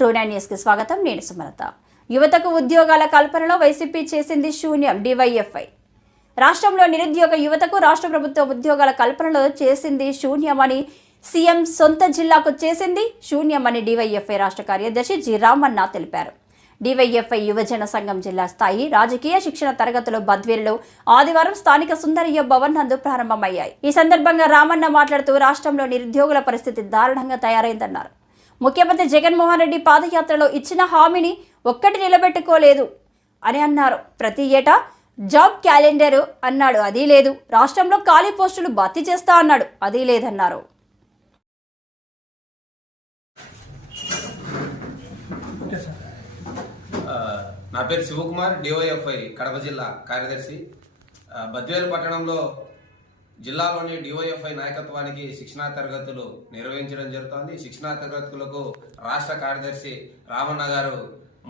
ట్రూ9 న్యూస్కి స్వాగతం. నేను సుమలత. యువతకు ఉద్యోగాల కల్పనలో వైసీపీ చేసింది శూన్యం. డివైఎఫ్ఐ రాష్ట్రంలో నిరుద్యోగ యువతకు రాష్ట్ర ప్రభుత్వం ఉద్యోగాల కల్పనలో చేసింది శూన్యమని సీఎం సొంత జిల్లాకు చేసింది శూన్యమని డివైఎఫ్ఐ రాష్ట్ర కార్యదర్శి జి రామన్న తెలిపారు. డివైఎఫ్ఐ యువజన సంఘం జిల్లా స్థాయి రాజకీయ శిక్షణ తరగతులు బద్వేలులో ఆదివారం స్థానిక సుందరయ్య భవన్ నందు ప్రారంభమయ్యాయి. ఈ సందర్భంగా రామన్న మాట్లాడుతూ రాష్ట్రంలో నిరుద్యోగుల పరిస్థితి దారుణంగా తయారైందన్నారు. ముఖ్యమంత్రి జగన్మోహన్ రెడ్డి పాదయాత్రలో ఇచ్చిన హామీని ఒక్కటి నిలబెట్టుకోలేదు అని అన్నారు. ప్రతి ఏటా జాబ్ క్యాలెండర్ అన్నాడు, అది లేదు. రాష్ట్రంలో ఖాళీ పోస్టులు భర్తీ చేస్తా అన్నాడు, అది లేదన్నారు. నా పేరు శివకుమార్, డివైఎఫ్ఐ కడప జిల్లా కార్యదర్శి. బద్వేలు పట్టణంలో జిల్లాలోని డివైఎఫ్ఐ నాయకత్వానికి శిక్షణా తరగతులు నిర్వహించడం జరుగుతోంది. శిక్షణా తరగతులకు రాష్ట్ర కార్యదర్శి రామన్న గారు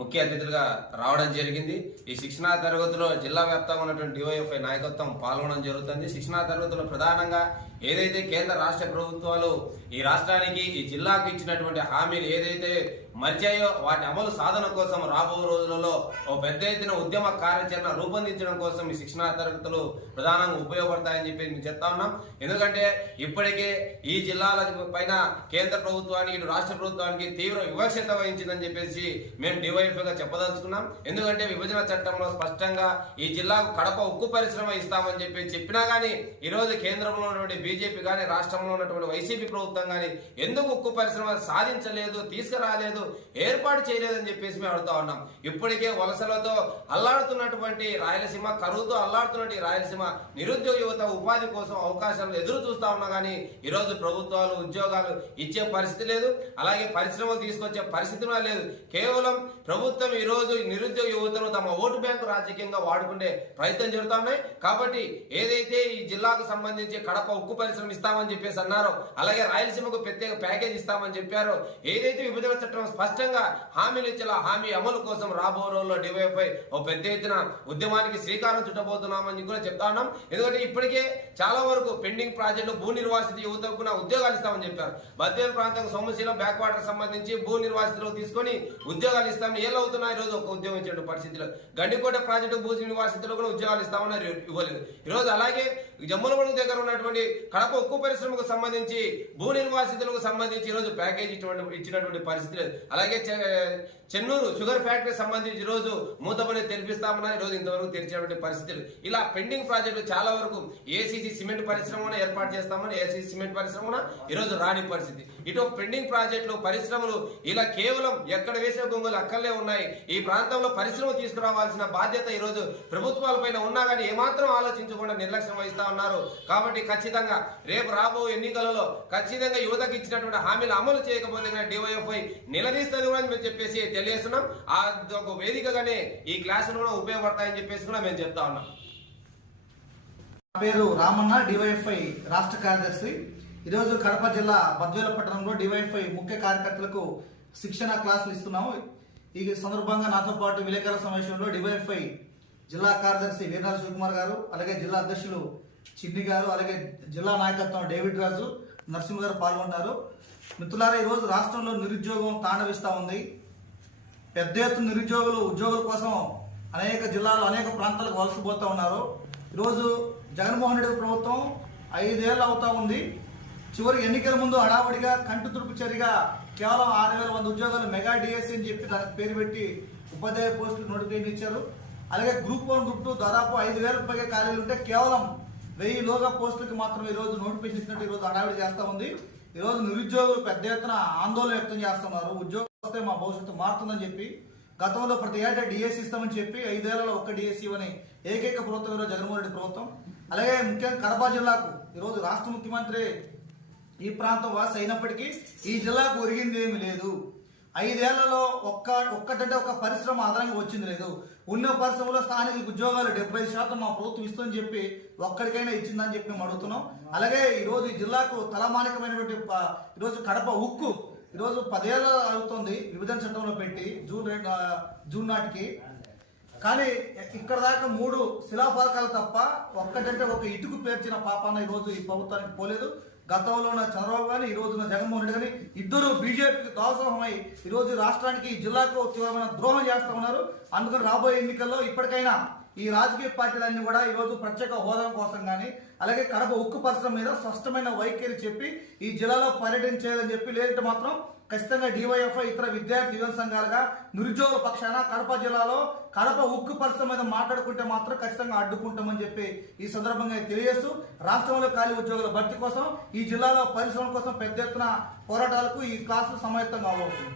ముఖ్య అతిథులుగా రావడం జరిగింది. ఈ శిక్షణా తరగతిలో జిల్లా వ్యాప్తంగా ఉన్నటువంటి డివైఎఫ్ఐ నాయకత్వం పాల్గొనడం జరుగుతుంది. శిక్షణా తరగతులు ప్రధానంగా ఏదైతే కేంద్ర రాష్ట్ర ప్రభుత్వాలు ఈ రాష్ట్రానికి ఈ జిల్లాకు ఇచ్చినటువంటి హామీలు ఏదైతే మర్చాయో వాటి అమలు సాధన కోసం రాబో రోజులలో ఓ పెద్ద ఎత్తున ఉద్యమ కార్యాచరణ రూపొందించడం కోసం ఈ శిక్షణా తరగతులు ప్రధానంగా ఉపయోగపడతాయని చెప్పి మేము చెప్తా ఉన్నాం. ఎందుకంటే ఇప్పటికే ఈ జిల్లాల పైన కేంద్ర ప్రభుత్వానికి ఇటు రాష్ట్ర ప్రభుత్వానికి తీవ్ర వివక్షత వహించిందని చెప్పేసి మేము డివైఎఫ్ఐగా చెప్పదలుచుకున్నాం. ఎందుకంటే విభజన చట్టంలో స్పష్టంగా ఈ జిల్లాకు కడప ఉక్కు పరిశ్రమ ఇస్తామని చెప్పినా కానీ ఈరోజు కేంద్రంలో ఉన్నటువంటి బీజేపీ కానీ రాష్ట్రంలో ఉన్నటువంటి వైసీపీ ప్రభుత్వం కానీ ఎందుకు ఉక్కు పరిశ్రమ సాధించలేదు, తీసుకురాలేదు, ఏర్పాటు చేయలేదని చెప్పేసి మేము అడుగుతా ఉన్నాం. ఇప్పటికే వలసలతో అల్లాడుతున్నటువంటి రాయలసీమ, కరువుతో అల్లాడుతున్నటువంటి రాయలసీమ నిరుద్యోగ యువత ఉపాధి కోసం అవకాశాలు ఎదురు చూస్తా ఉన్నా కానీ ఈరోజు ప్రభుత్వాలు ఉద్యోగాలు ఇచ్చే పరిస్థితి లేదు, అలాగే పరిశ్రమలు తీసుకొచ్చే పరిస్థితి లేదు. కేవలం ప్రభుత్వం ఈరోజు నిరుద్యోగ యువతను తమ ఓటు బ్యాంకు రాజకీయంగా వాడుకునే ప్రయత్నం జరుగుతా ఉన్నాయి. కాబట్టి ఏదైతే ఈ జిల్లాకు సంబంధించి కడప ఉక్కు పరిశ్రమ ఇస్తామని చెప్పేసి అన్నారో, అలాగే రాయలసీమకు ప్రత్యేక ప్యాకేజ్ ఇస్తామని చెప్పారో, ఏదైతే విభజన చట్టం స్పష్టంగా హామీలు ఇచ్చేలా హామీ అమలు కోసం రాబో రోజుల్లో డివైఎఫ్ఐ ఓ పెద్ద ఎత్తున ఉద్యమానికి శ్రీకారం చుట్టబోతున్నామని కూడా చెప్తా ఉన్నాం. ఎందుకంటే ఇప్పటికే చాలా వరకు పెండింగ్ ప్రాజెక్టులు భూ నిర్వాసిత యువతకు ఉద్యోగాలు ఇస్తామని చెప్పారు. బద్వేలు ప్రాంతం సోమశీలం బ్యాక్ వాటర్ సంబంధించి భూ నిర్వాసితులు తీసుకొని ఉద్యోగాలు ఇస్తామని ఏళ్ళు అవుతున్నాయి. ఈ రోజు ఒక ఉద్యోగం ఇచ్చే పరిస్థితిలో గండికోట ప్రాజెక్టు భూ నిర్వాసితులు కూడా ఉద్యోగాలు ఇస్తామని ఇవ్వలేదు. ఈరోజు అలాగే జమ్మలమడుగు దగ్గర ఉన్నటువంటి కడప ఉక్కు పరిశ్రమకు సంబంధించి భూ నిర్వాసితులకు సంబంధించి ఈరోజు ప్యాకేజ్ ఇచ్చినటువంటి పరిస్థితి లేదు. అలాగే చెన్నూరు షుగర్ ఫ్యాక్టరీ సంబంధించి ఈరోజు మూతపని తెరిపిస్తామని ఈరోజు ఇంతవరకు తెరిచేటువంటి పరిస్థితులు. ఇలా పెండింగ్ ప్రాజెక్టులు చాలా వరకు ఏసీసీ సిమెంట్ పరిశ్రమ ఏర్పాటు చేస్తామని ఏసీసీ సిమెంట్ పరిశ్రమ ఈరోజు రాని పరిస్థితి. ఇటు పెండింగ్ ప్రాజెక్టులు పరిశ్రమలు ఇలా కేవలం ఎక్కడ వేసే గొంగులు అక్కర్లే ఉన్నాయి. ఈ ప్రాంతంలో పరిశ్రమ తీసుకురావాల్సిన బాధ్యత ఈరోజు ప్రభుత్వాల పైన ఉన్నా కానీ ఏమాత్రం ఆలోచించకుండా నిర్లక్ష్యం వహిస్తా ఉన్నారు. కాబట్టి ఖచ్చితంగా రేపు రాబో ఎన్నికలలో ఖచ్చితంగా యువతకు ఇచ్చినటువంటి హామీలు అమలు చేయకపోతే డివైఎఫ్ఐ నిలదీస్తుంది కూడా అని చెప్పేసి తెలియజేస్తున్నాం. ఆ ఒక వేదికగానే ఈ క్లాసులు కూడా ఉపయోగపడతాయని చెప్పేసి కూడా మేము చెప్తా ఉన్నాం. నా పేరు రామన్న, డివైఎఫ్ఐ రాష్ట్ర కార్యదర్శి. ఈరోజు కడప జిల్లా బద్వేలు పట్టణంలో డివైఎఫ్ఐ ముఖ్య కార్యకర్తలకు శిక్షణ క్లాసులు ఇస్తున్నాము. ఈ సందర్భంగా నాతో పాటు విలేకరుల సమావేశంలో డివైఎఫ్ఐ జిల్లా కార్యదర్శి వీరనాథ్ శివకుమార్ గారు, అలాగే జిల్లా అధ్యక్షులు చిన్ని గారు, అలాగే జిల్లా నాయకత్వం డేవిడ్ రాజు, నరసింహ గారు పాల్గొంటారు. మిత్రులారా, ఈరోజు రాష్ట్రంలో నిరుద్యోగం తాండవిస్తూ ఉంది. పెద్ద ఎత్తున నిరుద్యోగులు ఉద్యోగుల కోసం అనేక జిల్లాలు అనేక ప్రాంతాలకు వలసపోతూ ఉన్నారు. ఈరోజు జగన్మోహన్ రెడ్డి ప్రభుత్వం 5 ఏళ్ళు అవుతా ఉంది. చివరి ఎన్నికల ముందు హడావుడిగా కంటి తుడుపు చర్యగా కేవలం 6,100 ఉద్యోగాలు మెగా డిఎస్సీ అని చెప్పి దానికి పేరు పెట్టి ఉపాధ్యాయ పోస్టులు నోటిఫికేషన్ ఇచ్చారు. అలాగే గ్రూప్ 1 గ్రూప్ 2 దాదాపు 5,000 పైగా ఖాళీలు ఉంటే కేవలం 1000 లోగా పోస్టులకు మాత్రం ఈరోజు నోటిఫికేషన్ ఇచ్చినట్టు ఈరోజు హడావిడి చేస్తూ ఉంది. ఈరోజు నిరుద్యోగులు పెద్ద ఎత్తున ఆందోళన వ్యక్తం చేస్తున్నారు. ఉద్యోగం వస్తే మా భవిష్యత్తు మారుతుందని చెప్పి గతంలో ప్రతి ఏటా డిఎస్సీ ఇస్తామని చెప్పి 5 ఏళ్లలో ఒక్క డిఎస్సీ అని ఏకైక ప్రభుత్వం ఈరోజు జగన్మోహన్ రెడ్డి ప్రభుత్వం. అలాగే ముఖ్యంగా కడప జిల్లాకు ఈరోజు రాష్ట్ర ముఖ్యమంత్రి ఈ ప్రాంతం వాసి అయినప్పటికీ ఈ జిల్లాకు ఒరిగింది ఏమి లేదు. 5 ఏళ్లలో ఒక్కటంటే ఒక పరిశ్రమ అదనంగా వచ్చింది లేదు. ఉన్న పరిశ్రమలో స్థానికులకు ఉద్యోగాలు 70% మా ప్రభుత్వం ఇస్తుందని చెప్పి ఒక్కడికైనా ఇచ్చిందని చెప్పి మేము అడుగుతున్నాం. అలాగే ఈరోజు ఈ జిల్లాకు తలమానికమైనటువంటి ఈరోజు కడప ఉక్కు ఈరోజు 10 ఏళ్ళు అవుతుంది విభజన చట్టంలో పెట్టి జూన్ నాటికి. కానీ ఇక్కడ దాకా 3 శిలాఫలకాలు తప్ప ఒక్కటంటే ఒక ఇటుకు పేర్చిన పాపాన ఈరోజు ఈ ప్రభుత్వానికి పోలేదు. గతంలో ఉన్న చంద్రబాబు గాని, ఈ రోజున జగన్మోహన్ రెడ్డి గాని ఇద్దరు బీజేపీకి దాసోహమై ఈ రోజు రాష్ట్రానికి, జిల్లాకు తీవ్రమైన ద్రోహం చేస్తా ఉన్నారు. అందుకని రాబోయే ఎన్నికల్లో ఇప్పటికైనా ఈ రాజకీయ పార్టీలన్నీ కూడా ఈ రోజు ప్రత్యేక హోదా కోసం కానీ, అలాగే కడప ఉక్కు పరిశ్రమ మీద స్పష్టమైన వైఖరి చెప్పి ఈ జిల్లాలో పర్యటన చేయాలని చెప్పి, లేదంటే మాత్రం ఖచ్చితంగా డివైఎఫ్ఐ ఇతర విద్యార్థి యువత సంఘాలుగా నిరుద్యోగుల పక్షాన కడప జిల్లాలో కడప ఉక్కు పరిశ్రమ మీద మాట్లాడుకుంటే మాత్రం ఖచ్చితంగా అడ్డుకుంటామని చెప్పి ఈ సందర్భంగా తెలియజేస్తూ, రాష్ట్రంలో ఖాళీ ఉద్యోగుల భర్తీ కోసం, ఈ జిల్లాలో పరిశ్రమల కోసం పెద్ద ఎత్తున పోరాటాలకు ఈ క్లాసులు సమాయత్తంగా అవ్వవుతుంది.